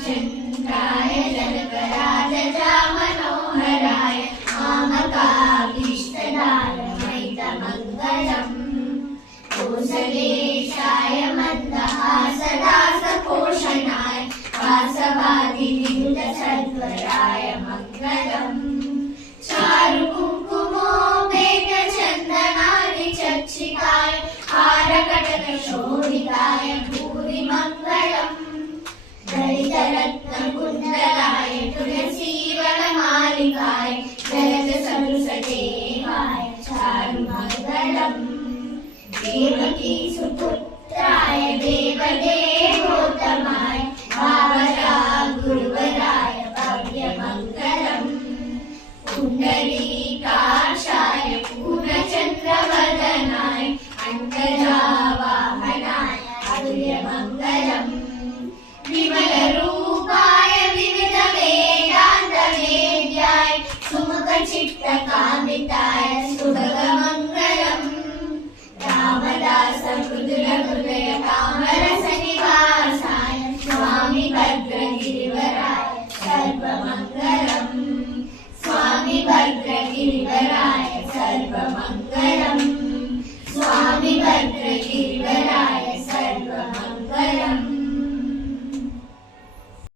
रामचन्द्राय जनकराजजा मनोहराय मामकाभीष्टदाय मैतमङ्गलम् कोसलेशाय मन्दहासदासपोषणाय वासवादिविन्दसद्वराय मङ्गलम् चारुकुङ्कुमोपेतचन्दनादिचर्चिताय हारकटकशोभिताय भूरि मङ्गलम् ललितरत्नकुण्डलाय तुलसीवनमालिकाय जलजसदृशदेहाय चारुमङ्गलम् देवकीसुपुत्राय देवदेवोत्तमाय भावरा गुरुवराय भव्यमङ्गलम् पुण्डरीकाक्षाय पूर्णचन्द्रवदनाय अन्तरावाहनाय अतुल्यमङ्गलम् विमलरूपाय विविधवेदान्तवेद्याय सुमुखचित्तकामिताय सुभगमङ्गलम् रामदास मृदुलहृदय कामरस